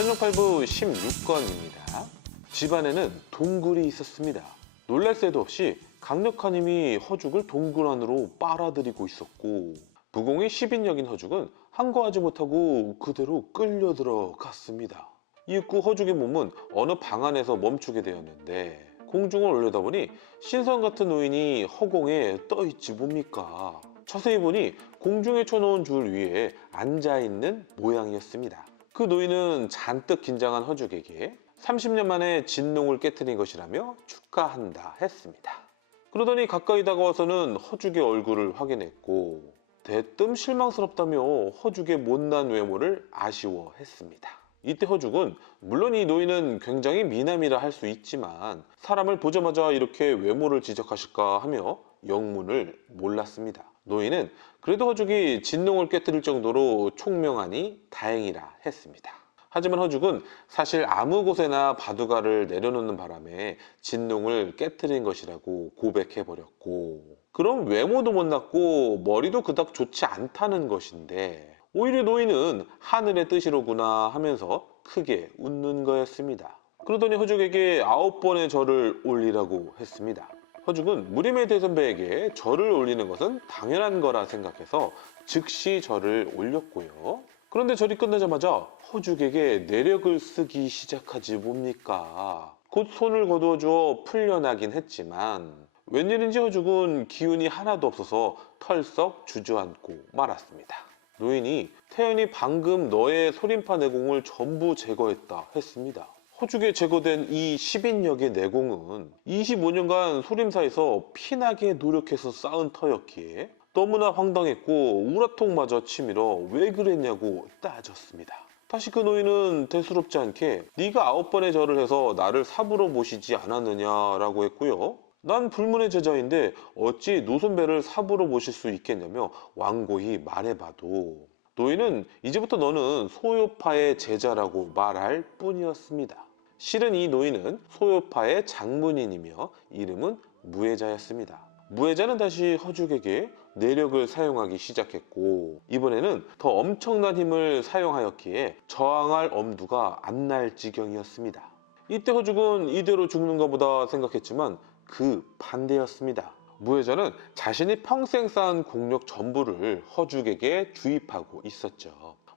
천룡팔부 16권입니다. 집안에는 동굴이 있었습니다. 놀랄 새도 없이 강력한 힘이 허죽을 동굴 안으로 빨아들이고 있었고, 무공이 10인역인 허죽은 항거하지 못하고 그대로 끌려 들어갔습니다. 이윽고 허죽의 몸은 어느 방 안에서 멈추게 되었는데, 공중을 올려다보니 신선 같은 노인이 허공에 떠있지 뭡니까. 자세히 보니 공중에 쳐놓은 줄 위에 앉아있는 모양이었습니다. 그 노인은 잔뜩 긴장한 허죽에게 30년 만에 진농을 깨트린 것이라며 축하한다 했습니다. 그러더니 가까이 다가와서는 허죽의 얼굴을 확인했고, 대뜸 실망스럽다며 허죽의 못난 외모를 아쉬워했습니다. 이때 허죽은 물론 이 노인은 굉장히 미남이라 할 수 있지만 사람을 보자마자 이렇게 외모를 지적하실까 하며 영문을 몰랐습니다. 노인은 그래도 허죽이 진농을 깨뜨릴 정도로 총명하니 다행이라 했습니다. 하지만 허죽은 사실 아무 곳에나 바둑알을 내려놓는 바람에 진농을 깨뜨린 것이라고 고백해버렸고, 그럼 외모도 못났고 머리도 그닥 좋지 않다는 것인데 오히려 노인은 하늘의 뜻이로구나 하면서 크게 웃는 거였습니다. 그러더니 허죽에게 9번의 절을 올리라고 했습니다. 허죽은 무림의 대선배에게 절을 올리는 것은 당연한 거라 생각해서 즉시 절을 올렸고요. 그런데 절이 끝나자마자 허죽에게 내력을 쓰기 시작하지 뭡니까. 곧 손을 거두어 주어 풀려나긴 했지만 웬일인지 허죽은 기운이 하나도 없어서 털썩 주저앉고 말았습니다. 노인이 태연이 방금 너의 소림파 내공을 전부 제거했다 했습니다. 허죽에 제거된 이 10인역의 내공은 25년간 소림사에서 피나게 노력해서 쌓은 터였기에 너무나 황당했고 우라통마저 치밀어 왜 그랬냐고 따졌습니다. 다시 그 노인은 대수롭지 않게 네가 9번의 절을 해서 나를 삽으로 모시지 않았느냐라고 했고요. 난 불문의 제자인데 어찌 노선배를 삽으로 모실 수 있겠냐며 완고히 말해봐도 노인은 이제부터 너는 소요파의 제자라고 말할 뿐이었습니다. 실은 이 노인은 소요파의 장문인이며 이름은 무해자였습니다. 무해자는 다시 허죽에게 내력을 사용하기 시작했고, 이번에는 더 엄청난 힘을 사용하였기에 저항할 엄두가 안 날 지경이었습니다. 이때 허죽은 이대로 죽는가 보다 생각했지만 그 반대였습니다. 무해자는 자신이 평생 쌓은 공력 전부를 허죽에게 주입하고 있었죠.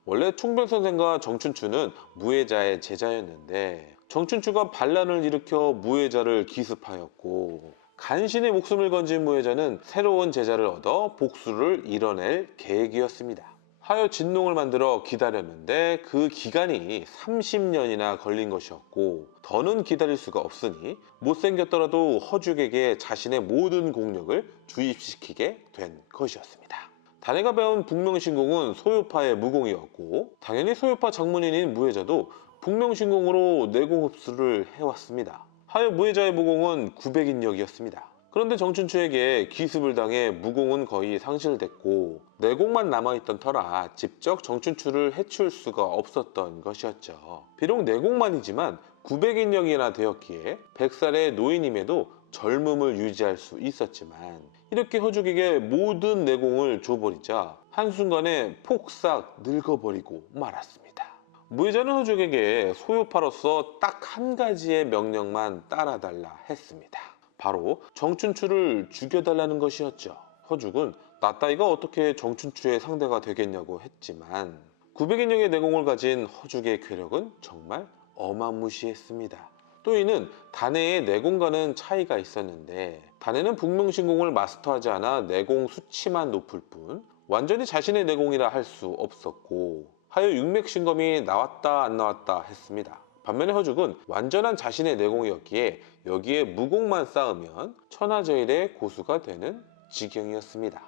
원래 총변선생과 정춘추는 무해자의 제자였는데 정춘추가 반란을 일으켜 무해자를 기습하였고, 간신히 목숨을 건진 무해자는 새로운 제자를 얻어 복수를 이뤄낼 계획이었습니다. 하여 진농을 만들어 기다렸는데 그 기간이 30년이나 걸린 것이었고, 더는 기다릴 수가 없으니 못생겼더라도 허죽에게 자신의 모든 공력을 주입시키게 된 것이었습니다. 다네가 배운 북명신공은 소요파의 무공이었고, 당연히 소요파 장문인인 무해자도 북명신공으로 내공 흡수를 해왔습니다. 하여 무해자의 무공은 900인력이었습니다. 그런데 정춘추에게 기습을 당해 무공은 거의 상실됐고 내공만 남아있던 터라 직접 정춘추를 해칠 수가 없었던 것이었죠. 비록 내공만이지만 900인력이나 되었기에 100살의 노인임에도 젊음을 유지할 수 있었지만, 이렇게 허죽에게 모든 내공을 줘버리자 한순간에 폭삭 늙어버리고 말았습니다. 무해자는 허죽에게 소요파로서 딱 한 가지의 명령만 따라달라 했습니다. 바로 정춘추를 죽여달라는 것이었죠. 허죽은 나 따위가 어떻게 정춘추의 상대가 되겠냐고 했지만 900인력의 내공을 가진 허죽의 괴력은 정말 어마무시했습니다. 또 이는 다네의 내공과는 차이가 있었는데, 다네는 북명신공을 마스터하지 않아 내공 수치만 높을 뿐 완전히 자신의 내공이라 할 수 없었고, 하여 육맥신검이 나왔다 안 나왔다 했습니다. 반면에 허죽은 완전한 자신의 내공이었기에 여기에 무공만 쌓으면 천하제일의 고수가 되는 지경이었습니다.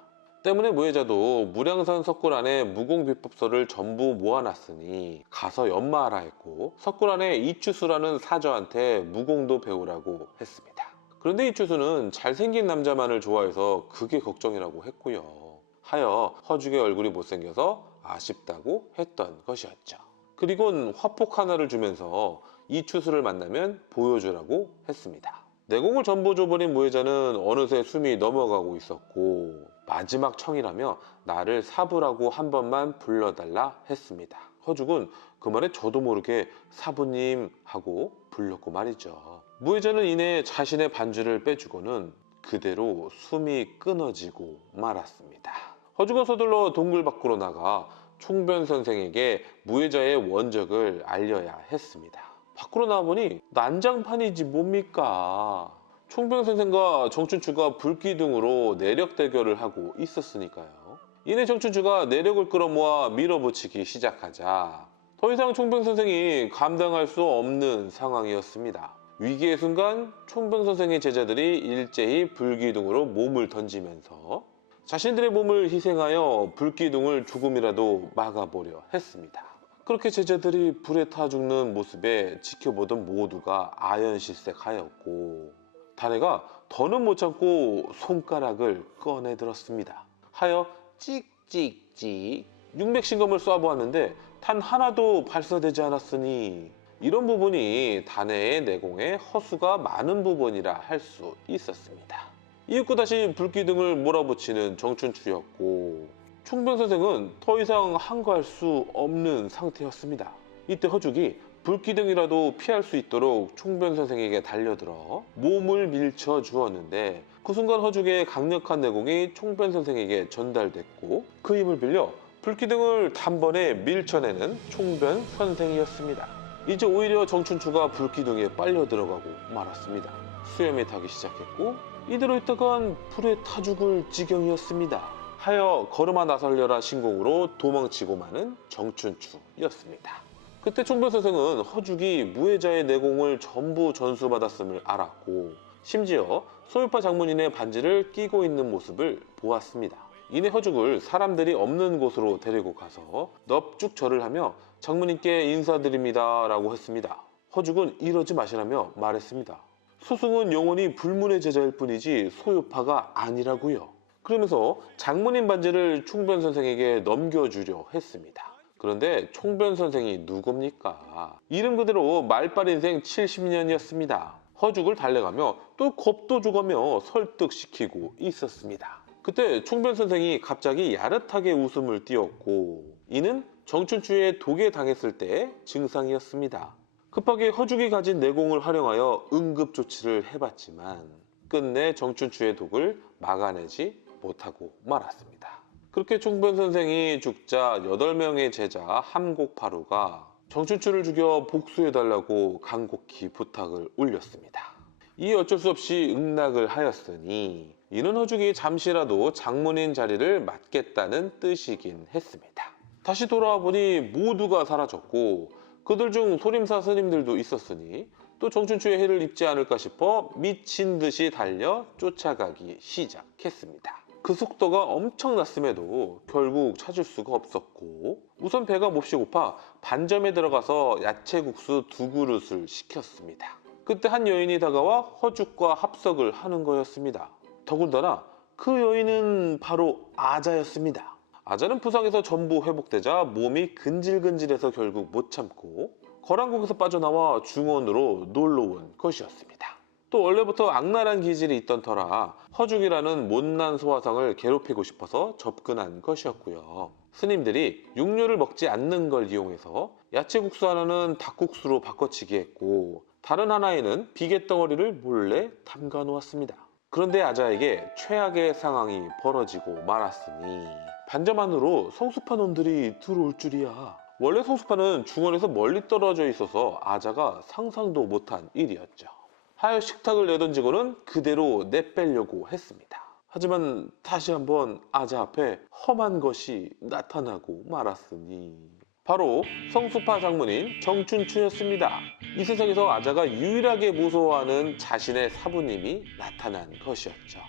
때문에 무해자도 무량산 석굴 안에 무공 비법서를 전부 모아놨으니 가서 연마하라 했고, 석굴 안에 이추수라는 사저한테 무공도 배우라고 했습니다. 그런데 이추수는 잘생긴 남자만을 좋아해서 그게 걱정이라고 했고요. 하여 허죽의 얼굴이 못생겨서 아쉽다고 했던 것이었죠. 그리곤 화폭 하나를 주면서 이추수를 만나면 보여주라고 했습니다. 내공을 전부 줘버린 무해자는 어느새 숨이 넘어가고 있었고 마지막 청이라며 나를 사부라고 한 번만 불러달라 했습니다. 허죽은 그 말에 저도 모르게 사부님 하고 불렀고 말이죠. 무해자는 이내 자신의 반주를 빼주고는 그대로 숨이 끊어지고 말았습니다. 허죽은 서둘러 동굴 밖으로 나가 총변 선생에게 무해자의 원적을 알려야 했습니다. 밖으로 나와보니 난장판이지 뭡니까. 총변 선생과 정춘추가 불기둥으로 내력 대결을 하고 있었으니까요. 이내 정춘추가 내력을 끌어모아 밀어붙이기 시작하자 더 이상 총변 선생이 감당할 수 없는 상황이었습니다. 위기의 순간 총변 선생의 제자들이 일제히 불기둥으로 몸을 던지면서 자신들의 몸을 희생하여 불기둥을 조금이라도 막아보려 했습니다. 그렇게 제자들이 불에 타 죽는 모습에 지켜보던 모두가 아연실색하였고 다네가 더는 못 참고 손가락을 꺼내들었습니다. 하여 찍찍찍 600신검을 쏴보았는데 단 하나도 발사되지 않았으니 이런 부분이 다네의 내공에 허수가 많은 부분이라 할 수 있었습니다. 이윽고 다시 불기둥을 몰아붙이는 정춘추였고 총변 선생은 더 이상 항거할 수 없는 상태였습니다. 이때 허죽이 불기둥이라도 피할 수 있도록 총변 선생에게 달려들어 몸을 밀쳐 주었는데 그 순간 허죽의 강력한 내공이 총변 선생에게 전달됐고 그 힘을 빌려 불기둥을 단번에 밀쳐내는 총변 선생이었습니다. 이제 오히려 정춘추가 불기둥에 빨려 들어가고 말았습니다. 수염이 타기 시작했고 이대로 있다간 불에 타 죽을 지경이었습니다. 하여 걸음아 나설려라 신공으로 도망치고 마는 정춘추였습니다. 그때 총변 선생은 허죽이 무해자의 내공을 전부 전수받았음을 알았고 심지어 소유파 장문인의 반지를 끼고 있는 모습을 보았습니다. 이내 허죽을 사람들이 없는 곳으로 데리고 가서 넙죽절을 하며 장문인께 인사드립니다 라고 했습니다. 허죽은 이러지 마시라며 말했습니다. 소승은 영원히 불문의 제자일 뿐이지 소유파가 아니라고요. 그러면서 장문인 반지를 총변 선생에게 넘겨주려 했습니다. 그런데 총변 선생이 누굽니까? 이름 그대로 말빨 인생 70년이었습니다. 허죽을 달래가며 또 겁도 줘가며 설득시키고 있었습니다. 그때 총변 선생이 갑자기 야릇하게 웃음을 띄웠고 이는 정춘추의 독에 당했을 때의 증상이었습니다. 급하게 허죽이 가진 내공을 활용하여 응급조치를 해봤지만 끝내 정춘추의 독을 막아내지 못하고 말았습니다. 그렇게 총변 선생이 죽자 8명의 제자 함곡파루가 정춘추를 죽여 복수해달라고 간곡히 부탁을 올렸습니다. 이 어쩔 수 없이 응낙을 하였으니 이는 허죽이 잠시라도 장문인 자리를 맡겠다는 뜻이긴 했습니다. 다시 돌아와 보니 모두가 사라졌고 그들 중 소림사 스님들도 있었으니 또 정춘추의 해를 입지 않을까 싶어 미친 듯이 달려 쫓아가기 시작했습니다. 그 속도가 엄청났음에도 결국 찾을 수가 없었고 우선 배가 몹시 고파 반점에 들어가서 야채국수 2그릇을 시켰습니다. 그때 한 여인이 다가와 허죽과 합석을 하는 거였습니다. 더군다나 그 여인은 바로 아자였습니다. 아자는 부상에서 전부 회복되자 몸이 근질근질해서 결국 못 참고 거란국에서 빠져나와 중원으로 놀러온 것이었습니다. 또 원래부터 악랄한 기질이 있던 터라 허죽이라는 못난 소화상을 괴롭히고 싶어서 접근한 것이었고요. 스님들이 육류를 먹지 않는 걸 이용해서 야채국수 하나는 닭국수로 바꿔치기 했고 다른 하나에는 비계덩어리를 몰래 담가 놓았습니다. 그런데 아자에게 최악의 상황이 벌어지고 말았으니 반점 안으로 성수파 놈들이 들어올 줄이야. 원래 성수파는 중원에서 멀리 떨어져 있어서 아자가 상상도 못한 일이었죠. 하여 식탁을 내던지고는 그대로 내빼려고 했습니다. 하지만 다시 한번 아자 앞에 험한 것이 나타나고 말았으니 바로 성수파 장문인 정춘추였습니다. 이 세상에서 아자가 유일하게 무서워하는 자신의 사부님이 나타난 것이었죠.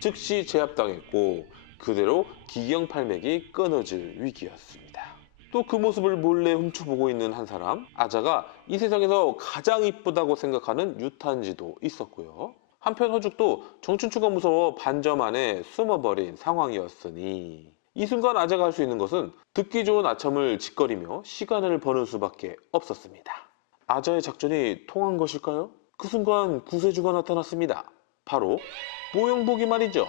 즉시 제압당했고 그대로 기경팔맥이 끊어질 위기였습니다. 또 그 모습을 몰래 훔쳐보고 있는 한 사람, 아자가 이 세상에서 가장 이쁘다고 생각하는 유탄지도 있었고요. 한편 허죽도 정춘추가 무서워 반점 안에 숨어버린 상황이었으니 이 순간 아자가 할 수 있는 것은 듣기 좋은 아첨을 짓거리며 시간을 버는 수밖에 없었습니다. 아자의 작전이 통한 것일까요? 그 순간 구세주가 나타났습니다. 바로 모형복이 말이죠.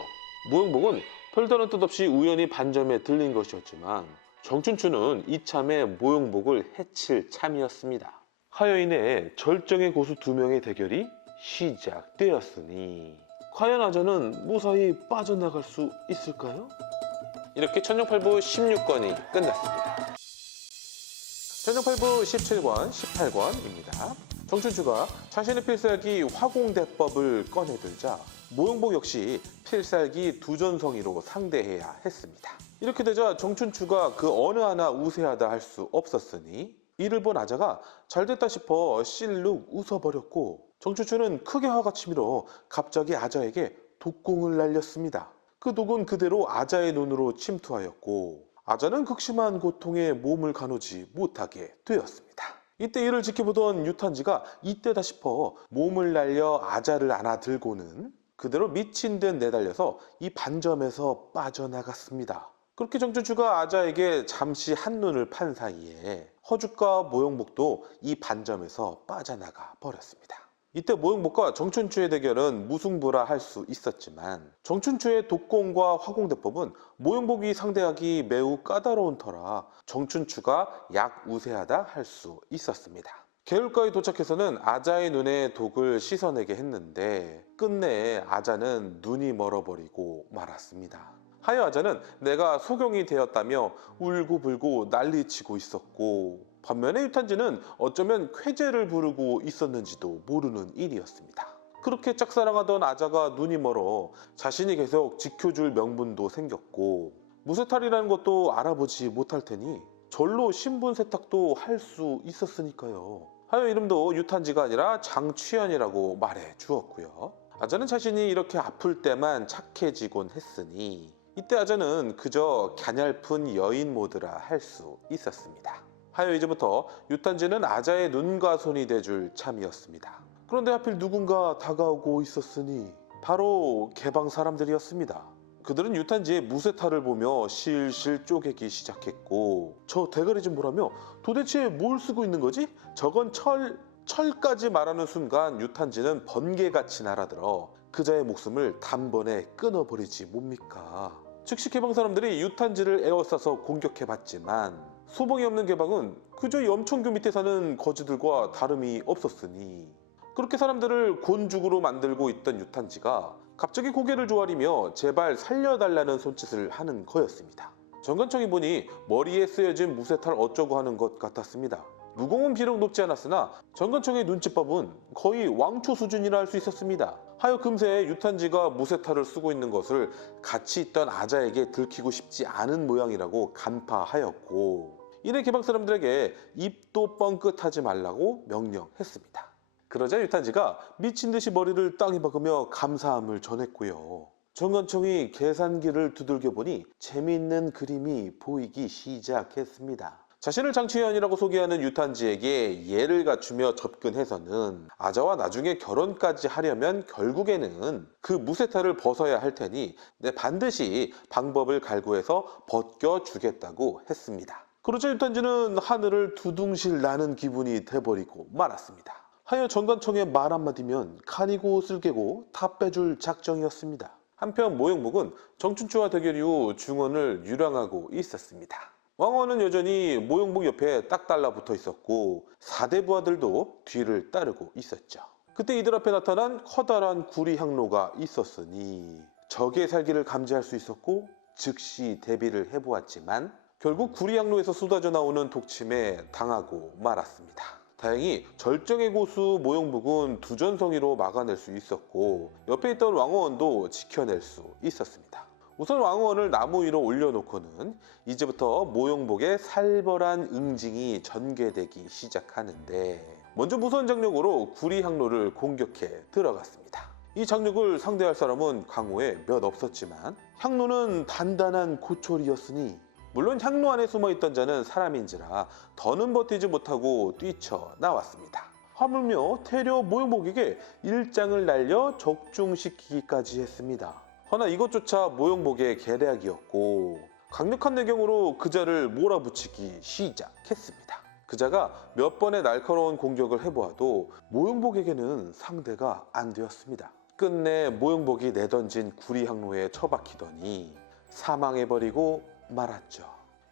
모형복은 별다른 뜻 없이 우연히 반점에 들린 것이었지만 정춘추는 이참에 모용복을 해칠 참이었습니다. 하여인의 절정의 고수 두 명의 대결이 시작되었으니 과연 아자는 무사히 빠져나갈 수 있을까요? 이렇게 천룡팔부 16권이 끝났습니다. 천룡팔부 17권, 18권입니다. 정춘추가 자신의 필살기 화공대법을 꺼내들자 모용복 역시 필살기 두전성이로 상대해야 했습니다. 이렇게 되자 정춘추가 그 어느 하나 우세하다 할 수 없었으니 이를 본 아자가 잘됐다 싶어 실룩 웃어버렸고 정춘추는 크게 화가 치밀어 갑자기 아자에게 독공을 날렸습니다. 그 독은 그대로 아자의 눈으로 침투하였고 아자는 극심한 고통에 몸을 가누지 못하게 되었습니다. 이때 이를 지켜보던 유탄지가 이때다 싶어 몸을 날려 아자를 안아들고는 그대로 미친 듯 내달려서 이 반점에서 빠져나갔습니다. 그렇게 정춘추가 아자에게 잠시 한눈을 판 사이에 허죽과 모용복도 이 반점에서 빠져나가 버렸습니다. 이때 모용복과 정춘추의 대결은 무승부라 할 수 있었지만 정춘추의 독공과 화공대법은 모용복이 상대하기 매우 까다로운 터라 정춘추가 약우세하다 할 수 있었습니다. 개울가에 도착해서는 아자의 눈에 독을 씻어내게 했는데 끝내 아자는 눈이 멀어버리고 말았습니다. 하여 아자는 내가 소경이 되었다며 울고불고 난리치고 있었고 반면에 유탄지는 어쩌면 쾌재를 부르고 있었는지도 모르는 일이었습니다. 그렇게 짝사랑하던 아자가 눈이 멀어 자신이 계속 지켜줄 명분도 생겼고 무쇠탈이라는 것도 알아보지 못할 테니 절로 신분 세탁도 할 수 있었으니까요. 하여 이름도 유탄지가 아니라 장취현이라고 말해 주었고요. 아자는 자신이 이렇게 아플 때만 착해지곤 했으니 이때 아자는 그저 갸냘픈 여인 모드라 할 수 있었습니다. 하여 이제부터 유탄지는 아자의 눈과 손이 돼줄 참이었습니다. 그런데 하필 누군가 다가오고 있었으니 바로 개방 사람들이었습니다. 그들은 유탄지의 무쇠탈을 보며 실실 쪼개기 시작했고 저 대가리 좀 보라며 도대체 뭘 쓰고 있는 거지? 저건 철까지 말하는 순간 유탄지는 번개같이 날아들어 그자의 목숨을 단번에 끊어버리지 뭡니까? 즉시 개방 사람들이 유탄지를 에워싸서 공격해봤지만 소봉이 없는 개방은 그저 염천교 밑에 사는 거지들과 다름이 없었으니 그렇게 사람들을 곤죽으로 만들고 있던 유탄지가 갑자기 고개를 조아리며 제발 살려달라는 손짓을 하는 거였습니다. 정관청이 보니 머리에 쓰여진 무쇠탈 어쩌고 하는 것 같았습니다. 무공은 비록 높지 않았으나 정관청의 눈치법은 거의 왕초 수준이라 할 수 있었습니다. 하여 금세 유탄지가 무쇠탈을 쓰고 있는 것을 같이 있던 아자에게 들키고 싶지 않은 모양이라고 간파하였고 이내 개방 사람들에게 입도 뻥끗하지 말라고 명령했습니다. 그러자 유탄지가 미친 듯이 머리를 땅에 박으며 감사함을 전했고요. 정관청이 계산기를 두들겨 보니 재미있는 그림이 보이기 시작했습니다. 자신을 장취현이라고 소개하는 유탄지에게 예를 갖추며 접근해서는 아자와 나중에 결혼까지 하려면 결국에는 그 무쇠탈을 벗어야 할 테니 내 반드시 방법을 갈구해서 벗겨주겠다고 했습니다. 그러자 유탄지는 하늘을 두둥실 나는 기분이 돼버리고 말았습니다. 하여 정관청의 말 한마디면 칸이고 옷을 깨고 다 빼줄 작정이었습니다. 한편 모용복은 정춘추와 대결 이후 중원을 유랑하고 있었습니다. 왕원은 여전히 모용복 옆에 딱 달라붙어 있었고 4대 부하들도 뒤를 따르고 있었죠. 그때 이들 앞에 나타난 커다란 구리 향로가 있었으니 적의 살기를 감지할 수 있었고 즉시 대비를 해보았지만 결국 구리 향로에서 쏟아져 나오는 독침에 당하고 말았습니다. 다행히 절정의 고수 모용복은 두전성이로 막아낼 수 있었고 옆에 있던 왕원도 지켜낼 수 있었습니다. 우선 왕원을 나무 위로 올려놓고는 이제부터 모용복의 살벌한 응징이 전개되기 시작하는데 먼저 무선 장력으로 구리 향로를 공격해 들어갔습니다. 이 장력을 상대할 사람은 강호에 몇 없었지만 향로는 단단한 고철이었으니 물론 향로 안에 숨어있던 자는 사람인지라 더는 버티지 못하고 뛰쳐나왔습니다. 하물며 태려 모용복에게 일장을 날려 적중시키기까지 했습니다. 허나 이것조차 모용복의 계략이었고 강력한 내경으로 그자를 몰아붙이기 시작했습니다. 그자가 몇 번의 날카로운 공격을 해보아도 모용복에게는 상대가 안 되었습니다. 끝내 모용복이 내던진 구리 향로에 처박히더니 사망해버리고 말았죠.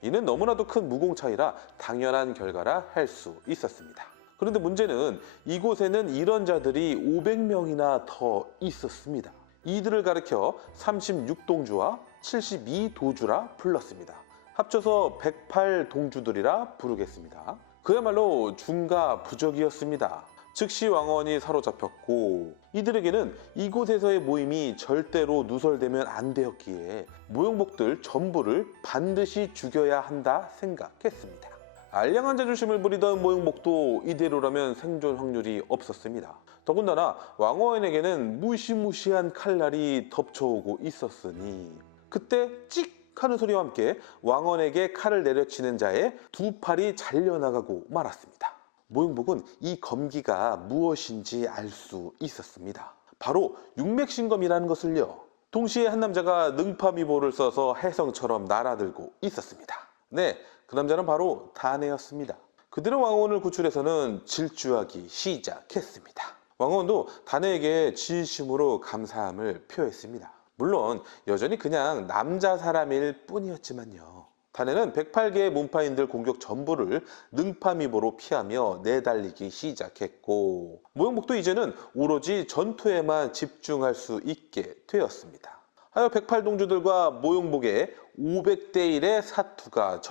이는 너무나도 큰 무공 차이라 당연한 결과라 할 수 있었습니다. 그런데 문제는 이곳에는 이런 자들이 500명이나 더 있었습니다. 이들을 가리켜 36동주와 72도주라 불렀습니다. 합쳐서 108동주들이라 부르겠습니다. 그야말로 중가 부적이었습니다. 즉시 왕언이 사로잡혔고 이들에게는 이곳에서의 모임이 절대로 누설되면 안 되었기에 모형복들 전부를 반드시 죽여야 한다 생각했습니다. 알량한 자존심을 부리던 모형복도 이대로라면 생존 확률이 없었습니다. 더군다나 왕어인에게는 무시무시한 칼날이 덮쳐오고 있었으니 그때 찍 하는 소리와 함께 왕언에게 칼을 내려치는 자의 두 팔이 잘려나가고 말았습니다. 모형복은 이 검기가 무엇인지 알 수 있었습니다. 바로 육맥신검이라는 것을요. 동시에 한 남자가 능파미보를 써서 해성처럼 날아들고 있었습니다. 네, 그 남자는 바로 다네였습니다. 그대로 왕언을 구출해서는 질주하기 시작했습니다. 왕언도 다네에게 진심으로 감사함을 표했습니다. 물론 여전히 그냥 남자 사람일 뿐이었지만요. 다네는 108개의 문파인들 공격 전부를 능파미보로 피하며 내달리기 시작했고 모형복도 이제는 오로지 전투에만 집중할 수 있게 되었습니다. 하여 108동주들과 모형복의 500대 1의 사투가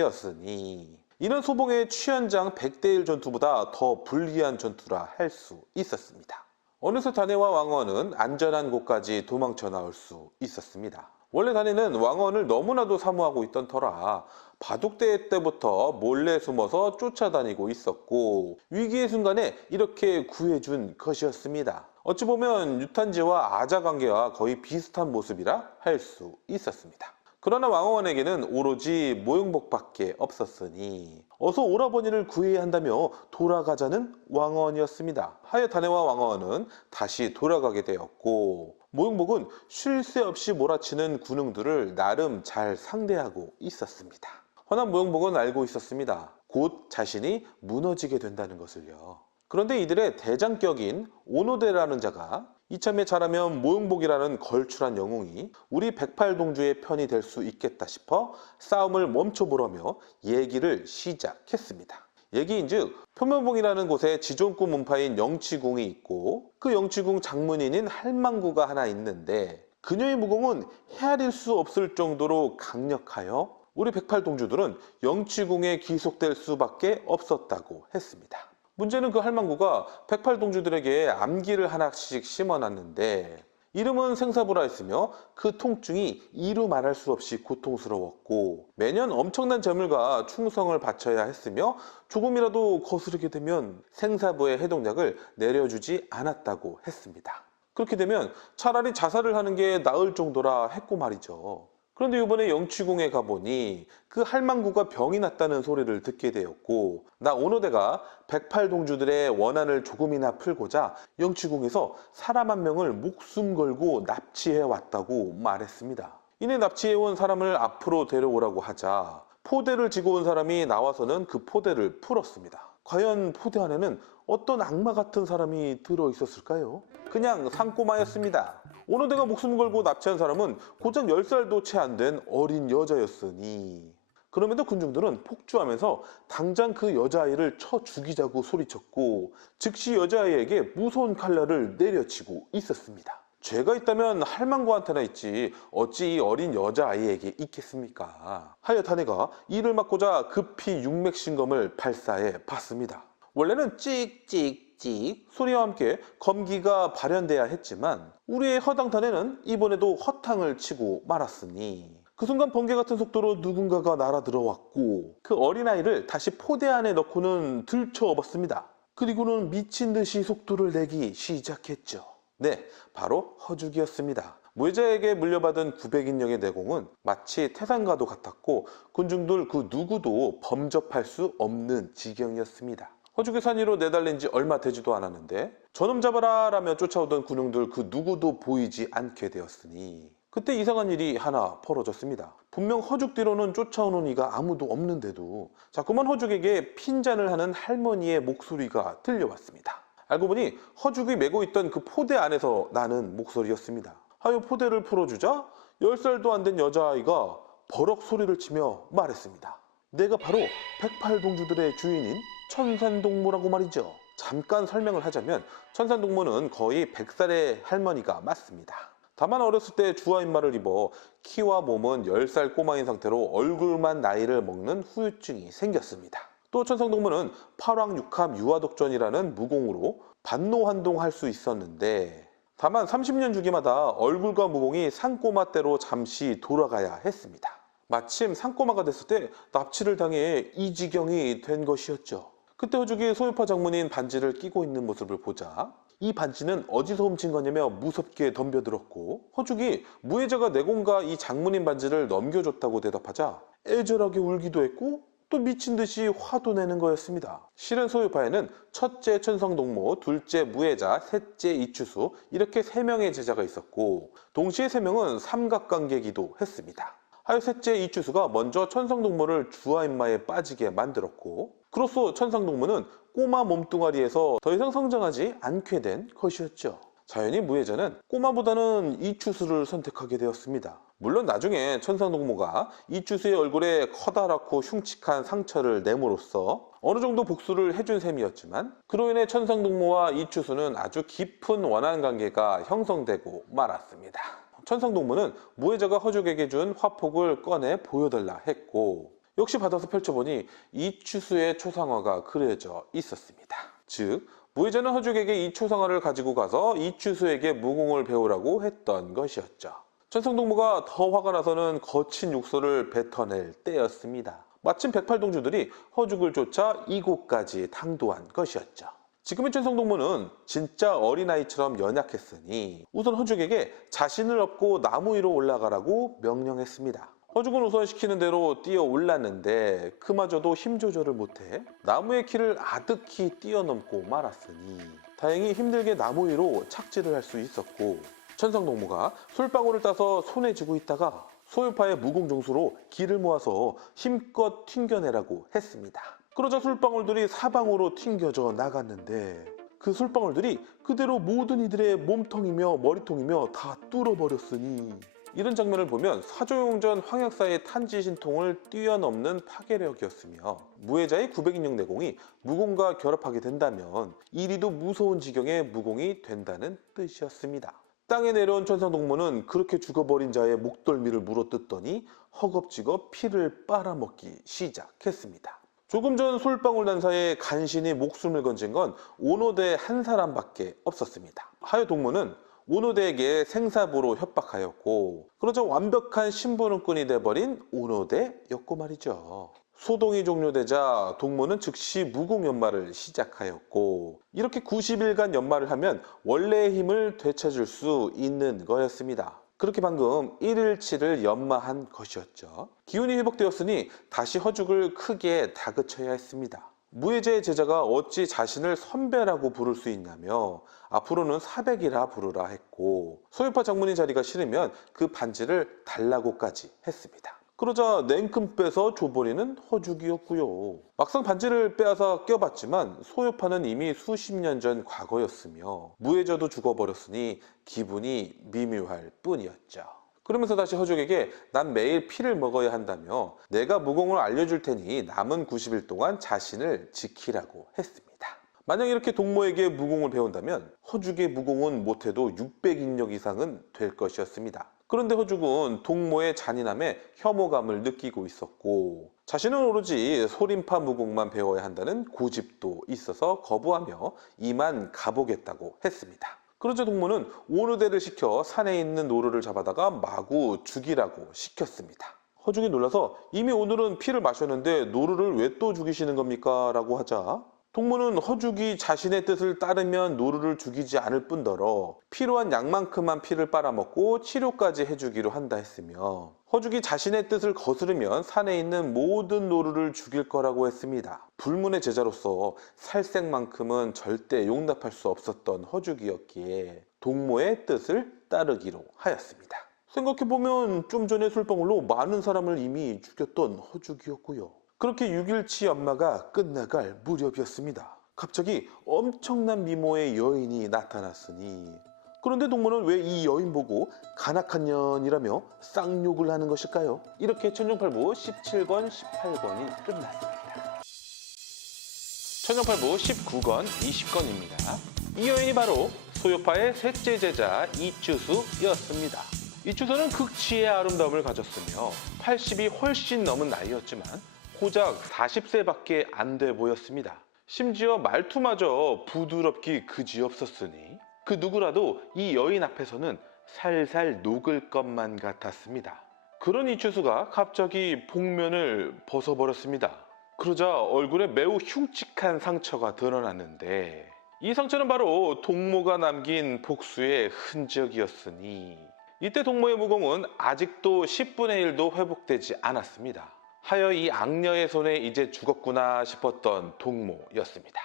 전개되었으니 이는 소봉의 취현장 100대 1 전투보다 더 불리한 전투라 할 수 있었습니다. 어느새 다네와 왕언은 안전한 곳까지 도망쳐 나올 수 있었습니다. 원래 다네는 왕언을 너무나도 사모하고 있던 터라 바둑대회 때부터 몰래 숨어서 쫓아다니고 있었고 위기의 순간에 이렇게 구해준 것이었습니다. 어찌 보면 유탄지와 아자 관계와 거의 비슷한 모습이라 할 수 있었습니다. 그러나 왕언에게는 오로지 모형복밖에 없었으니 어서 오라버니를 구해야 한다며 돌아가자는 왕언이었습니다. 하여 다네와 왕언은 다시 돌아가게 되었고 모형복은 쉴 새 없이 몰아치는 군웅들을 나름 잘 상대하고 있었습니다. 허나 모형복은 알고 있었습니다. 곧 자신이 무너지게 된다는 것을요. 그런데 이들의 대장격인 오노데라는 자가 이참에 잘하면 모형복이라는 걸출한 영웅이 우리 108동주의 편이 될 수 있겠다 싶어 싸움을 멈춰보려며 얘기를 시작했습니다. 얘기인즉 표면봉이라는 곳에 지존구 문파인 영치궁이 있고 그 영치궁 장문인인 할망구가 하나 있는데 그녀의 무공은 헤아릴 수 없을 정도로 강력하여 우리 108동주들은 영치궁에 귀속될 수밖에 없었다고 했습니다. 문제는 그 할망구가 108동주들에게 암기를 하나씩 심어놨는데 이름은 생사부라했으며 그 통증이 이루 말할 수 없이 고통스러웠고 매년 엄청난 재물과 충성을 바쳐야 했으며 조금이라도 거스르게 되면 생사부의 해독약을 내려주지 않았다고 했습니다. 그렇게 되면 차라리 자살을 하는 게 나을 정도라 했고 말이죠. 그런데 이번에 영치궁에 가보니 그 할망구가 병이 났다는 소리를 듣게 되었고 나 오노데가 108동주들의 원한을 조금이나 풀고자 영치궁에서 사람 한 명을 목숨 걸고 납치해 왔다고 말했습니다. 이내 납치해온 사람을 앞으로 데려오라고 하자 포대를 지고 온 사람이 나와서는 그 포대를 풀었습니다. 과연 포대 안에는 어떤 악마 같은 사람이 들어있었을까요? 그냥 상꼬마였습니다. 오노데가 목숨 걸고 납치한 사람은 고작 10살도 채 안 된 어린 여자였으니 그럼에도 군중들은 폭주하면서 당장 그 여자아이를 쳐 죽이자고 소리쳤고 즉시 여자아이에게 무서운 칼날을 내려치고 있었습니다. 죄가 있다면 할망구한테나 있지 어찌 이 어린 여자아이에게 있겠습니까? 하여 다네가 이를 막고자 급히 육맥신검을 발사해 봤습니다. 원래는 찍찍찍 소리와 함께 검기가 발현돼야 했지만 우리의 허당탄에는 이번에도 허탕을 치고 말았으니 그 순간 번개 같은 속도로 누군가가 날아들어왔고 그 어린아이를 다시 포대 안에 넣고는 들쳐업었습니다. 그리고는 미친 듯이 속도를 내기 시작했죠. 네, 바로 허죽이었습니다. 무해자에게 물려받은 900인령의 내공은 마치 태산과도 같았고 군중들 그 누구도 범접할 수 없는 지경이었습니다. 허죽의 산 위로 내달린 지 얼마 되지도 않았는데 저놈 잡아라 라며 쫓아오던 군용들 그 누구도 보이지 않게 되었으니 그때 이상한 일이 하나 벌어졌습니다. 분명 허죽 뒤로는 쫓아오는 이가 아무도 없는데도 자꾸만 허죽에게 핀잔을 하는 할머니의 목소리가 들려왔습니다. 알고 보니 허죽이 메고 있던 그 포대 안에서 나는 목소리였습니다. 하여 포대를 풀어주자 10살도 안 된 여자아이가 버럭 소리를 치며 말했습니다. 내가 바로 108동주들의 주인인 천산동무라고 말이죠. 잠깐 설명을 하자면 천산동무는 거의 100살의 할머니가 맞습니다. 다만 어렸을 때 주화인마를 입어 키와 몸은 10살 꼬마인 상태로 얼굴만 나이를 먹는 후유증이 생겼습니다. 또 천상동무는 팔왕육합 유화독전이라는 무공으로 반노환동할 수 있었는데 다만 30년 주기마다 얼굴과 무공이 산꼬마대로 잠시 돌아가야 했습니다. 마침 산꼬마가 됐을 때 납치를 당해 이 지경이 된 것이었죠. 그때 허죽이 소유파 장문인 반지를 끼고 있는 모습을 보자 이 반지는 어디서 훔친 거냐며 무섭게 덤벼들었고 허죽이 무예자가 내공과 이 장문인 반지를 넘겨줬다고 대답하자 애절하게 울기도 했고 또 미친 듯이 화도 내는 거였습니다. 실은 소유파에는 첫째 천성동무, 둘째 무예자, 셋째 이추수 이렇게 3명의 제자가 있었고 동시에 3명은 삼각관계기도 했습니다. 하여 셋째 이추수가 먼저 천성동무를 주화인마에 빠지게 만들었고 그로써 천성동무는 꼬마 몸뚱아리에서 더 이상 성장하지 않게 된 것이었죠. 자연히 무예자는 꼬마보다는 이추수를 선택하게 되었습니다. 물론 나중에 천성동무가 이추수의 얼굴에 커다랗고 흉측한 상처를 내므로써 어느 정도 복수를 해준 셈이었지만 그로 인해 천성동무와 이추수는 아주 깊은 원한 관계가 형성되고 말았습니다. 천성동무는 무예자가 허죽에게 준 화폭을 꺼내 보여달라 했고 역시 받아서 펼쳐보니 이추수의 초상화가 그려져 있었습니다. 즉 무예자는 허죽에게 이 초상화를 가지고 가서 이추수에게 무공을 배우라고 했던 것이었죠. 천성동무가 더 화가 나서는 거친 욕설을 뱉어낼 때였습니다. 마침 108동주들이 허죽을 쫓아 이곳까지 당도한 것이었죠. 지금의 천성동무는 진짜 어린아이처럼 연약했으니 우선 허죽에게 자신을 업고 나무 위로 올라가라고 명령했습니다. 허죽은 우선 시키는 대로 뛰어 올랐는데 그마저도 힘 조절을 못해 나무의 키를 아득히 뛰어넘고 말았으니 다행히 힘들게 나무 위로 착지를 할 수 있었고 천성동무가 솔방울을 따서 손에 쥐고 있다가 소유파의 무공정수로 기를 모아서 힘껏 튕겨내라고 했습니다. 그러자 솔방울들이 사방으로 튕겨져 나갔는데 그 솔방울들이 그대로 모든 이들의 몸통이며 머리통이며 다 뚫어버렸으니 이런 장면을 보면 사조용전 황약사의 탄지신통을 뛰어넘는 파괴력이었으며 무예자의 900인용 내공이 무공과 결합하게 된다면 이리도 무서운 지경의 무공이 된다는 뜻이었습니다. 땅에 내려온 천상동무는 그렇게 죽어버린 자의 목덜미를 물어뜯더니 허겁지겁 피를 빨아먹기 시작했습니다. 조금 전 솔방울 난사에 간신히 목숨을 건진 건 오노대 한 사람밖에 없었습니다. 하여 동무는 오노대에게 생사부로 협박하였고 그러자 완벽한 심부름꾼이 돼버린 오노대였고 말이죠. 소동이 종료되자 동무는 즉시 무공연마를 시작하였고 이렇게 90일간 연마를 하면 원래의 힘을 되찾을 수 있는 거였습니다. 그렇게 방금 1일치를 연마한 것이었죠. 기운이 회복되었으니 다시 허죽을 크게 다그쳐야 했습니다. 무예자의 제자가 어찌 자신을 선배라고 부를 수 있냐며 앞으로는 사백이라 부르라 했고 소유파 장문의 자리가 싫으면 그 반지를 달라고까지 했습니다. 그러자 냉큼 빼서 줘버리는 허죽이었고요. 막상 반지를 빼앗아 껴봤지만 소유파는 이미 수십 년 전 과거였으며 무예자도 죽어버렸으니 기분이 미묘할 뿐이었죠. 그러면서 다시 허죽에게 난 매일 피를 먹어야 한다며 내가 무공을 알려줄 테니 남은 90일 동안 자신을 지키라고 했습니다. 만약 이렇게 동무에게 무공을 배운다면 허죽의 무공은 못해도 600인력 이상은 될 것이었습니다. 그런데 허죽은 동무의 잔인함에 혐오감을 느끼고 있었고 자신은 오로지 소림파 무공만 배워야 한다는 고집도 있어서 거부하며 이만 가보겠다고 했습니다. 그러자 동무는 오누대를 시켜 산에 있는 노루를 잡아다가 마구 죽이라고 시켰습니다. 허죽이 놀라서 이미 오늘은 피를 마셨는데 노루를 왜 또 죽이시는 겁니까? 라고 하자 동무는 허죽이 자신의 뜻을 따르면 노루를 죽이지 않을 뿐더러 필요한 양만큼만 피를 빨아먹고 치료까지 해주기로 한다 했으며 허죽이 자신의 뜻을 거스르면 산에 있는 모든 노루를 죽일 거라고 했습니다. 불문의 제자로서 살생만큼은 절대 용납할 수 없었던 허죽이었기에 동무의 뜻을 따르기로 하였습니다. 생각해보면 좀 전에 솔방울로 많은 사람을 이미 죽였던 허죽이었고요. 그렇게 6일치 연마가 끝나갈 무렵이었습니다. 갑자기 엄청난 미모의 여인이 나타났으니 그런데 동무는 왜 이 여인 보고 간악한 년이라며 쌍욕을 하는 것일까요? 이렇게 천정팔부 17권, 18권이 끝났습니다. 천정팔부 19권, 20권입니다. 이 여인이 바로 소요파의 셋째 제자 이추수였습니다. 이추수는 극치의 아름다움을 가졌으며 80이 훨씬 넘은 나이였지만 고작 40세밖에 안 돼 보였습니다. 심지어 말투마저 부드럽기 그지없었으니 그 누구라도 이 여인 앞에서는 살살 녹을 것만 같았습니다. 그런 이추수가 갑자기 복면을 벗어버렸습니다. 그러자 얼굴에 매우 흉측한 상처가 드러났는데 이 상처는 바로 동모가 남긴 복수의 흔적이었으니 이때 동모의 무공은 아직도 10분의 1도 회복되지 않았습니다. 하여 이 악녀의 손에 이제 죽었구나 싶었던 동모였습니다.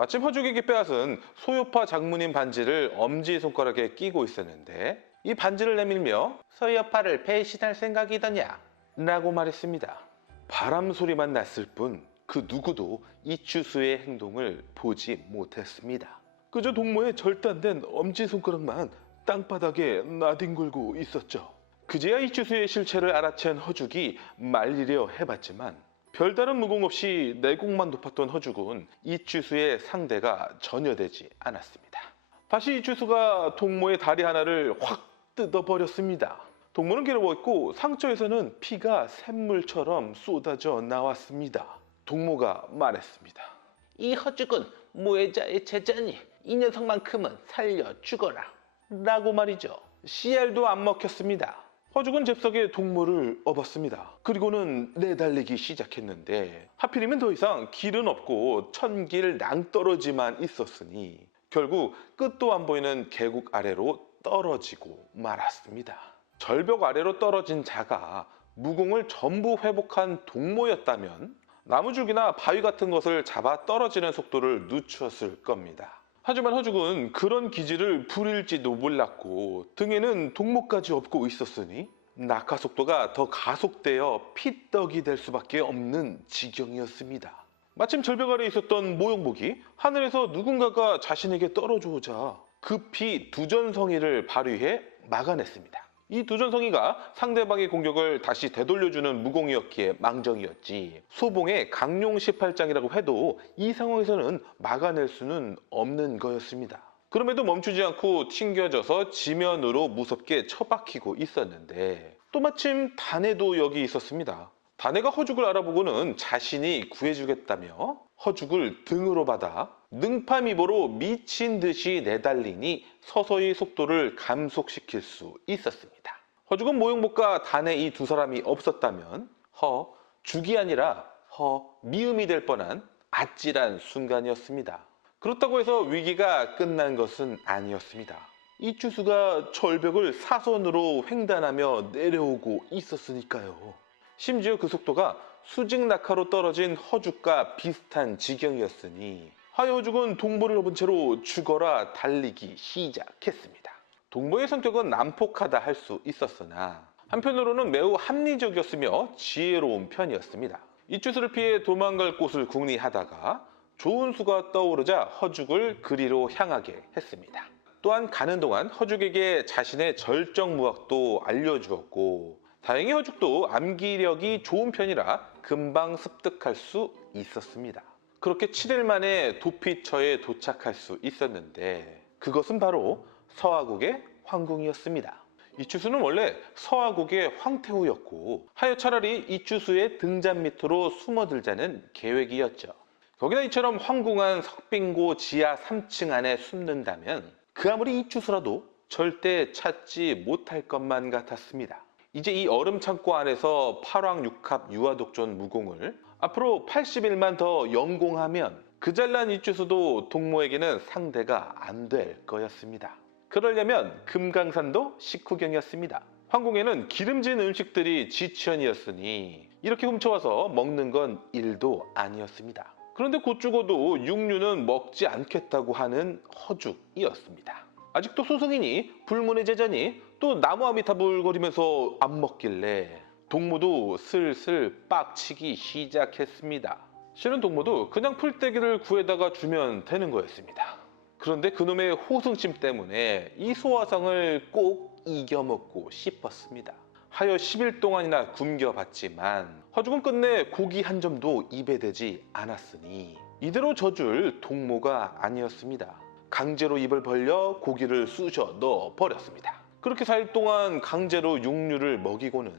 마침 허죽에게 빼앗은 소요파 장모님 반지를 엄지손가락에 끼고 있었는데 이 반지를 내밀며 소요파를 배신할 생각이더냐 라고 말했습니다. 바람 소리만 났을 뿐 그 누구도 이추수의 행동을 보지 못했습니다. 그저 동모의 절단된 엄지손가락만 땅바닥에 나뒹굴고 있었죠. 그제야 이추수의 실체를 알아챈 허죽이 말리려 해봤지만 별다른 무공 없이 내공만 높았던 허죽은 이추수의 상대가 전혀 되지 않았습니다. 다시 이추수가 동모의 다리 하나를 확 뜯어버렸습니다. 동모는 괴로워했고 상처에서는 피가 샘물처럼 쏟아져 나왔습니다. 동모가 말했습니다. 이 허죽은 무해자의 제자니 이 녀석만큼은 살려 죽어라 라고 말이죠. 씨알도 안 먹혔습니다. 허죽은 잽싸게 동모를 업었습니다. 그리고는 내달리기 시작했는데 하필이면 더 이상 길은 없고 천길 낭떠러지만 있었으니 결국 끝도 안 보이는 계곡 아래로 떨어지고 말았습니다. 절벽 아래로 떨어진 자가 무공을 전부 회복한 동모였다면 나무줄기나 바위 같은 것을 잡아 떨어지는 속도를 늦췄을 겁니다. 하지만 허죽은 그런 기질을 부릴지도 몰랐고 등에는 동모까지 업고 있었으니 낙하 속도가 더 가속되어 피떡이 될 수밖에 없는 지경이었습니다. 마침 절벽 아래 있었던 모형복이 하늘에서 누군가가 자신에게 떨어져오자 급히 두전성이를 발휘해 막아냈습니다. 이 두전성이가 상대방의 공격을 다시 되돌려주는 무공이었기에 망정이었지 소봉의 강룡 18장이라고 해도 이 상황에서는 막아낼 수는 없는 거였습니다. 그럼에도 멈추지 않고 튕겨져서 지면으로 무섭게 처박히고 있었는데 또 마침 다네도 여기 있었습니다. 다네가 허죽을 알아보고는 자신이 구해주겠다며 허죽을 등으로 받아 능파미보로 미친 듯이 내달리니 서서히 속도를 감속시킬 수 있었습니다. 허죽은 모형복과 다네 이 두 사람이 없었다면 죽이 아니라 미음이 될 뻔한 아찔한 순간이었습니다. 그렇다고 해서 위기가 끝난 것은 아니었습니다. 이추수가 절벽을 사선으로 횡단하며 내려오고 있었으니까요. 심지어 그 속도가 수직 낙하로 떨어진 허죽과 비슷한 지경이었으니 하여 허죽은 동모를 업은 채로 죽어라 달리기 시작했습니다. 동모의 성격은 난폭하다 할 수 있었으나 한편으로는 매우 합리적이었으며 지혜로운 편이었습니다. 이추수를 피해 도망갈 곳을 궁리하다가 좋은 수가 떠오르자 허죽을 그리로 향하게 했습니다. 또한 가는 동안 허죽에게 자신의 절정무학도 알려주었고 다행히 허죽도 암기력이 좋은 편이라 금방 습득할 수 있었습니다. 그렇게 7일 만에 도피처에 도착할 수 있었는데 그것은 바로 서하국의 황궁이었습니다. 이추수는 원래 서하국의 황태후였고 하여 차라리 이추수의 등잔 밑으로 숨어들자는 계획이었죠. 거기다 이처럼 황궁한 석빙고 지하 3층 안에 숨는다면 그 아무리 이추수라도 절대 찾지 못할 것만 같았습니다. 이제 이 얼음 창고 안에서 팔왕육합 유아독존 무공을 앞으로 80일만 더 연공하면 그 잘난 이추수도 동모에게는 상대가 안 될 거였습니다. 그러려면 금강산도 식후경이었습니다. 황궁에는 기름진 음식들이 지천이었으니 이렇게 훔쳐와서 먹는 건 일도 아니었습니다. 그런데 곧 죽어도 육류는 먹지 않겠다고 하는 허죽이었습니다. 아직도 소승이니 불문의 제자니 또 나무 아미타불 거리면서 안 먹길래 동무도 슬슬 빡치기 시작했습니다. 실은 동무도 그냥 풀떼기를 구해다가 주면 되는 거였습니다. 그런데 그놈의 호승심 때문에 이 소화성을 꼭 이겨먹고 싶었습니다. 하여 10일 동안이나 굶겨봤지만 허죽은 끝내 고기 한 점도 입에 대지 않았으니 이대로 져줄 동무가 아니었습니다. 강제로 입을 벌려 고기를 쑤셔 넣어 버렸습니다. 그렇게 4일 동안 강제로 육류를 먹이고는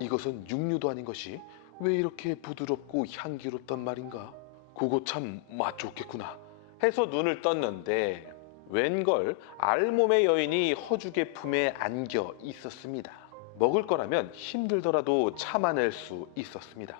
이것은 육류도 아닌 것이 왜 이렇게 부드럽고 향기롭단 말인가? 그거 참 맛 좋겠구나 해서 눈을 떴는데 웬걸 알몸의 여인이 허죽의 품에 안겨 있었습니다. 먹을 거라면 힘들더라도 참아낼 수 있었습니다.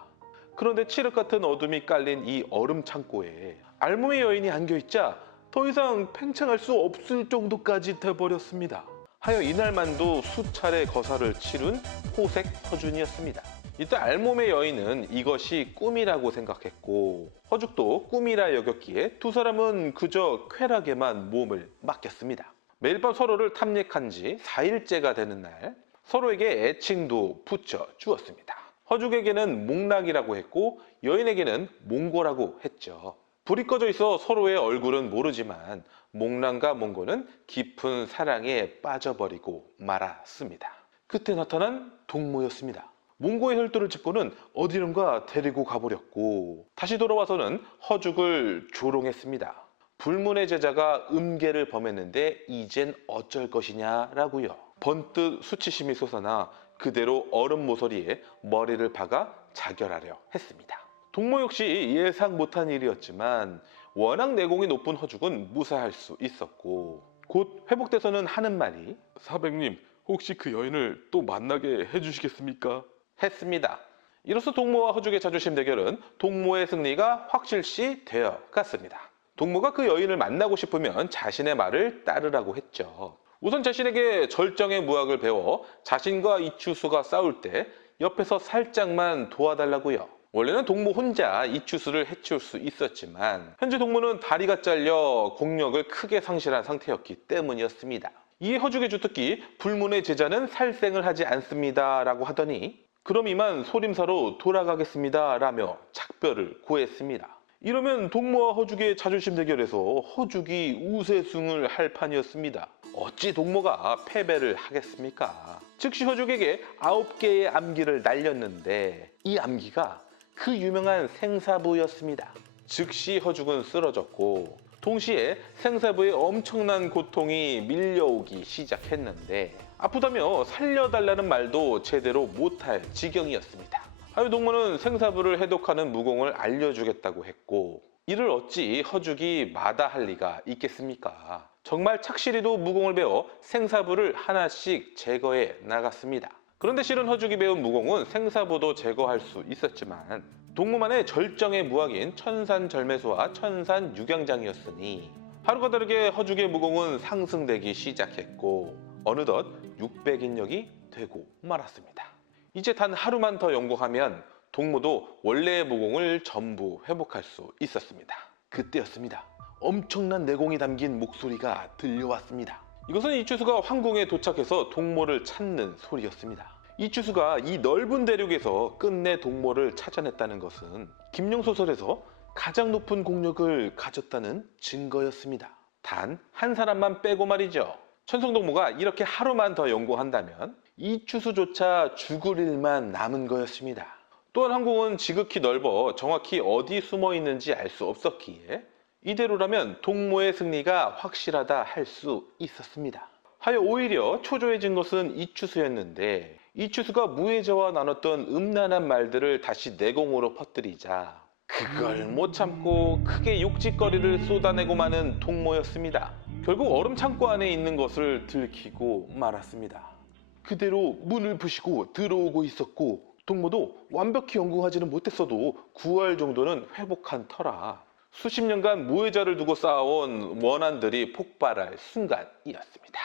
그런데 칠흑 같은 어둠이 깔린 이 얼음 창고에 알몸의 여인이 안겨 있자 더 이상 팽창할 수 없을 정도까지 돼버렸습니다. 하여 이날만도 수차례 거사를 치룬 호색 허준이었습니다. 이때 알몸의 여인은 이것이 꿈이라고 생각했고 허죽도 꿈이라 여겼기에 두 사람은 그저 쾌락에만 몸을 맡겼습니다. 매일 밤 서로를 탐닉한 지 4일째가 되는 날 서로에게 애칭도 붙여 주었습니다. 허죽에게는 몽락이라고 했고 여인에게는 몽고라고 했죠. 불이 꺼져 있어 서로의 얼굴은 모르지만 몽랑과 몽고는 깊은 사랑에 빠져버리고 말았습니다. 그때 나타난 동무였습니다. 몽고의 혈도를 짚고는 어디론가 데리고 가버렸고 다시 돌아와서는 허죽을 조롱했습니다. 불문의 제자가 음계를 범했는데 이젠 어쩔 것이냐라고요. 번뜩 수치심이 솟아나 그대로 얼음 모서리에 머리를 박아 자결하려 했습니다. 동무 역시 예상 못한 일이었지만 워낙 내공이 높은 허죽은 무사할 수 있었고 곧 회복돼서는 하는 말이 사백님, 혹시 그 여인을 또 만나게 해주시겠습니까? 했습니다. 이로써 동무와 허죽의 자존심 대결은 동무의 승리가 확실시 되어 갔습니다. 동무가 그 여인을 만나고 싶으면 자신의 말을 따르라고 했죠. 우선 자신에게 절정의 무학을 배워 자신과 이추수가 싸울 때 옆에서 살짝만 도와달라고요. 원래는 동무 혼자 이추수를 해치울 수 있었지만 현재 동무는 다리가 잘려 공력을 크게 상실한 상태였기 때문이었습니다. 이에 허죽의 주특기 불문의 제자는 살생을 하지 않습니다 라고 하더니 그럼 이만 소림사로 돌아가겠습니다 라며 작별을 구했습니다. 이러면 동무와 허죽의 자존심 대결에서 허죽이 우세승을 할 판이었습니다. 어찌 동무가 패배를 하겠습니까? 즉시 허죽에게 9개의 암기를 날렸는데 이 암기가 그 유명한 생사부였습니다. 즉시 허죽은 쓰러졌고 동시에 생사부에 엄청난 고통이 밀려오기 시작했는데 아프다며 살려달라는 말도 제대로 못할 지경이었습니다. 하여 동무는 생사부를 해독하는 무공을 알려주겠다고 했고 이를 어찌 허죽이 마다할 리가 있겠습니까? 정말 착실히도 무공을 배워 생사부를 하나씩 제거해 나갔습니다. 그런데 실은 허죽이 배운 무공은 생사부도 제거할 수 있었지만 동무만의 절정의 무학인 천산절매수와 천산육양장이었으니 하루가 다르게 허죽의 무공은 상승되기 시작했고 어느덧 600인력이 되고 말았습니다. 이제 단 하루만 더 연구하면 동무도 원래의 무공을 전부 회복할 수 있었습니다. 그때였습니다. 엄청난 내공이 담긴 목소리가 들려왔습니다. 이것은 이추수가 황궁에 도착해서 동무를 찾는 소리였습니다. 이추수가 이 넓은 대륙에서 끝내 동무를 찾아냈다는 것은 김룡소설에서 가장 높은 공력을 가졌다는 증거였습니다. 단 한 사람만 빼고 말이죠. 천성동무가 이렇게 하루만 더 연구한다면 이추수조차 죽을 일만 남은 거였습니다. 또한 황궁은 지극히 넓어 정확히 어디 숨어 있는지 알 수 없었기에 이대로라면 동무의 승리가 확실하다 할 수 있었습니다. 하여 오히려 초조해진 것은 이추수였는데 이추수가 무해자와 나눴던 음란한 말들을 다시 내공으로 퍼뜨리자 그걸 못 참고 크게 욕짓거리를 쏟아내고 마는 동무였습니다. 결국 얼음 창고 안에 있는 것을 들키고 말았습니다. 그대로 문을 부시고 들어오고 있었고 동무도 완벽히 연구하지는 못했어도 9월 정도는 회복한 터라 수십 년간 무해자를 두고 쌓아온 원한들이 폭발할 순간이었습니다.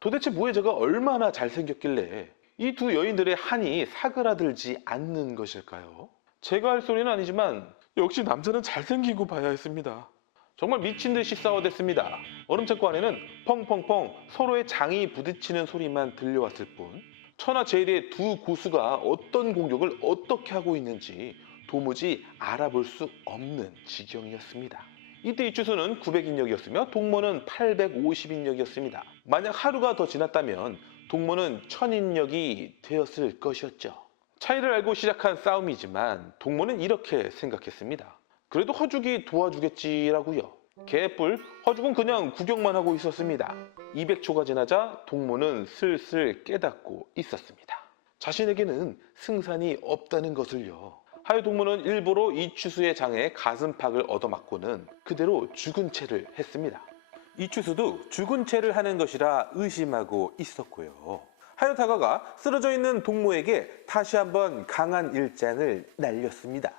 도대체 무해자가 얼마나 잘생겼길래 이 두 여인들의 한이 사그라들지 않는 것일까요? 제가 할 소리는 아니지만 역시 남자는 잘생기고 봐야 했습니다. 정말 미친 듯이 싸워댔습니다. 얼음창고 안에는 펑펑펑 서로의 장이 부딪히는 소리만 들려왔을 뿐 천하제일의 두 고수가 어떤 공격을 어떻게 하고 있는지 도무지 알아볼 수 없는 지경이었습니다. 이때 이추수는 900인력이었으며 동모는 850인력이었습니다. 만약 하루가 더 지났다면 동모는 1000인력이 되었을 것이었죠. 차이를 알고 시작한 싸움이지만 동모는 이렇게 생각했습니다. 그래도 허죽이 도와주겠지라고요. 개뿔, 허죽은 그냥 구경만 하고 있었습니다. 200초가 지나자 동모는 슬슬 깨닫고 있었습니다. 자신에게는 승산이 없다는 것을요. 하여 동무는 일부러 이추수의 장에 가슴팍을 얻어맞고는 그대로 죽은 채를 했습니다. 이추수도 죽은 채를 하는 것이라 의심하고 있었고요. 하여 다가가 쓰러져 있는 동무에게 다시 한번 강한 일장을 날렸습니다.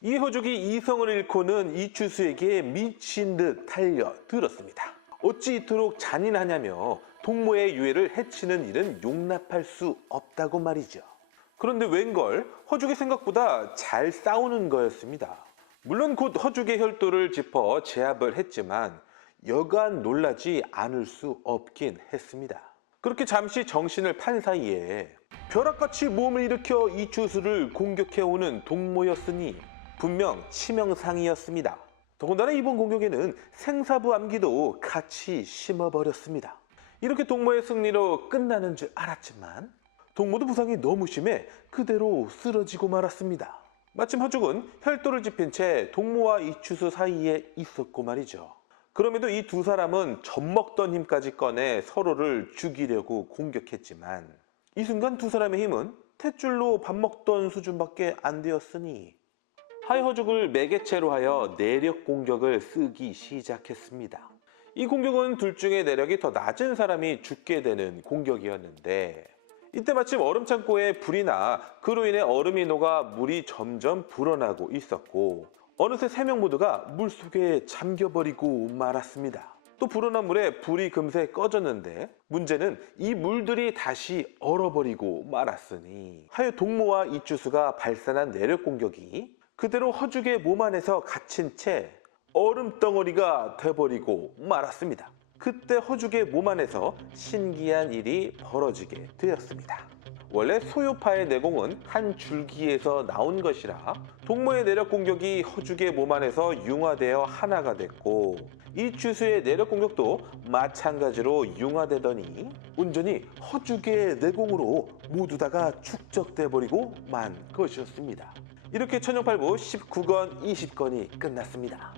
이 허죽이 이성을 잃고는 이추수에게 미친 듯 달려들었습니다. 어찌 이토록 잔인하냐며 동무의 유해를 해치는 일은 용납할 수 없다고 말이죠. 그런데 웬걸 허죽이 생각보다 잘 싸우는 거였습니다. 물론 곧 허죽의 혈도를 짚어 제압을 했지만 여간 놀라지 않을 수 없긴 했습니다. 그렇게 잠시 정신을 판 사이에 벼락같이 몸을 일으켜 이추수를 공격해오는 동모였으니 분명 치명상이었습니다. 더군다나 이번 공격에는 생사부 암기도 같이 심어버렸습니다. 이렇게 동모의 승리로 끝나는 줄 알았지만 동모도 부상이 너무 심해 그대로 쓰러지고 말았습니다. 마침 허죽은 혈도를 짚인 채 동모와 이추수 사이에 있었고 말이죠. 그럼에도 이 두 사람은 젖먹던 힘까지 꺼내 서로를 죽이려고 공격했지만 이 순간 두 사람의 힘은 탯줄로 밥 먹던 수준밖에 안 되었으니 하여 허죽을 매개체로 하여 내력 공격을 쓰기 시작했습니다. 이 공격은 둘 중에 내력이 더 낮은 사람이 죽게 되는 공격이었는데 이때 마침 얼음창고에 불이 나 그로 인해 얼음이 녹아 물이 점점 불어나고 있었고 어느새 세 명 모두가 물속에 잠겨버리고 말았습니다. 또 불어난 물에 불이 금세 꺼졌는데 문제는 이 물들이 다시 얼어버리고 말았으니 하여 동모와 이추수가 발산한 내력 공격이 그대로 허죽의 몸 안에서 갇힌 채 얼음 덩어리가 돼버리고 말았습니다. 그때 허죽의 몸 안에서 신기한 일이 벌어지게 되었습니다. 원래 소요파의 내공은 한 줄기에서 나온 것이라 동모의 내력 공격이 허죽의 몸 안에서 융화되어 하나가 됐고 이추수의 내력 공격도 마찬가지로 융화되더니 온전히 허죽의 내공으로 모두 다가 축적돼 버리고 만 것이었습니다. 이렇게 천연팔부 19권 20권이 끝났습니다.